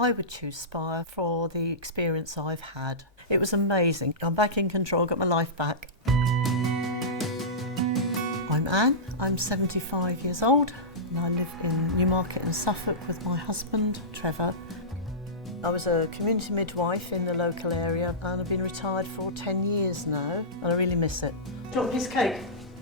I would choose Spire for the experience I've had. It was amazing. I'm back in control, got my life back. I'm Anne, I'm 75 years old and I live in Newmarket in Suffolk with my husband, Trevor. I was a community midwife in the local area and I've been retired for 10 years now and I really miss it. Do you want a piece of cake?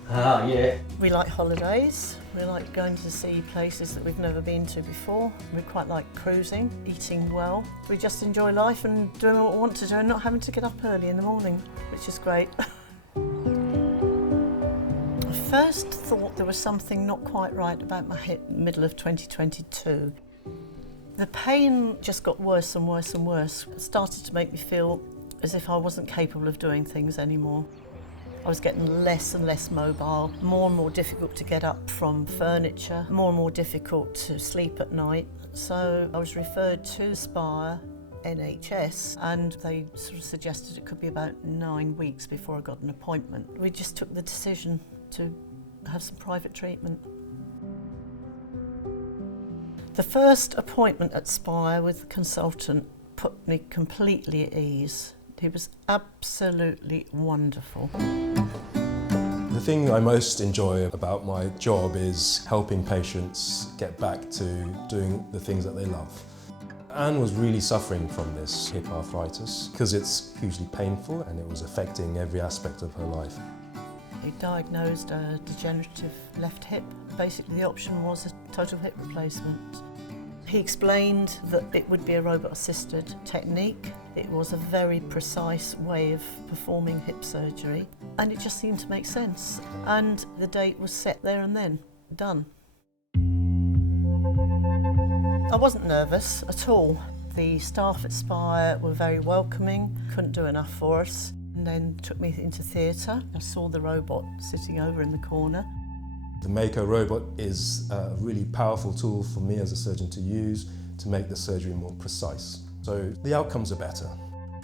Ah, yeah. We like holidays, we like going to see places that we've never been to before. We quite like cruising, eating well. We just enjoy life and doing what we want to do and not having to get up early in the morning, which is great. I first thought there was something not quite right about my hip middle of 2022. The pain just got worse and worse and worse. It started to make me feel as if I wasn't capable of doing things anymore. I was getting less and less mobile, more and more difficult to get up from furniture, more and more difficult to sleep at night. So I was referred to Spire NHS and they sort of suggested it could be about 9 weeks before I got an appointment. We just took the decision to have some private treatment. The first appointment at Spire with the consultant put me completely at ease. He was absolutely wonderful. The thing I most enjoy about my job is helping patients get back to doing the things that they love. Anne was really suffering from this hip arthritis because it's hugely painful and it was affecting every aspect of her life. He diagnosed a degenerative left hip. Basically the option was a total hip replacement. He explained that it would be a robot-assisted technique. It was a very precise way of performing hip surgery and it just seemed to make sense. And the date was set there and then, done. I wasn't nervous at all. The staff at Spire were very welcoming, couldn't do enough for us, and then took me into theatre. I saw the robot sitting over in the corner. The MAKO robot is a really powerful tool for me as a surgeon to use to make the surgery more precise. So the outcomes are better.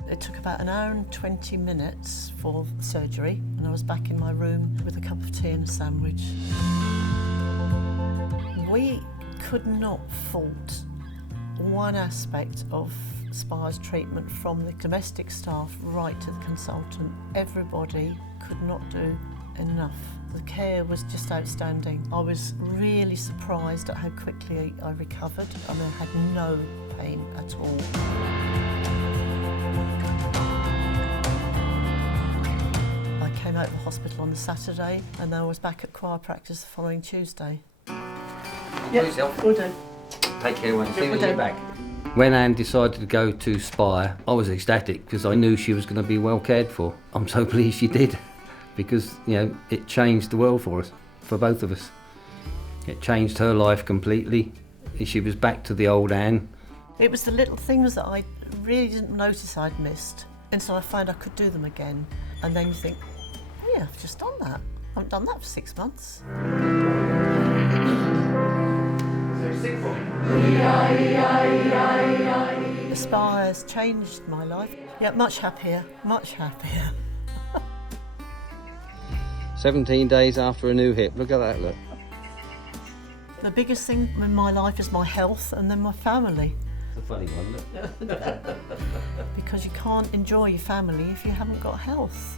It took about an hour and 20 minutes for surgery and I was back in my room with a cup of tea and a sandwich. We could not fault one aspect of Spire's treatment, from the domestic staff right to the consultant. Everybody could not do enough. The care was just outstanding. I was really surprised at how quickly I recovered and I had no pain at all. I came out of the hospital on the Saturday and then I was back at choir practice the following Tuesday. Yourself. Will do. Take care when Will you do. get back. When Anne decided to go to Spire, I was ecstatic because I knew she was going to be well cared for. I'm so pleased she did, because it changed the world for us, for both of us. It changed her life completely. She was back to the old Anne. It was the little things that I really didn't notice I'd missed, and so I found I could do them again. And then you think, oh yeah, I've just done that. I haven't done that for 6 months. The Spire's changed my life. Yeah, much happier, much happier. 17 days after a new hip, look at that, look. The biggest thing in my life is my health and then my family. It's a funny one, look. Because you can't enjoy your family if you haven't got health.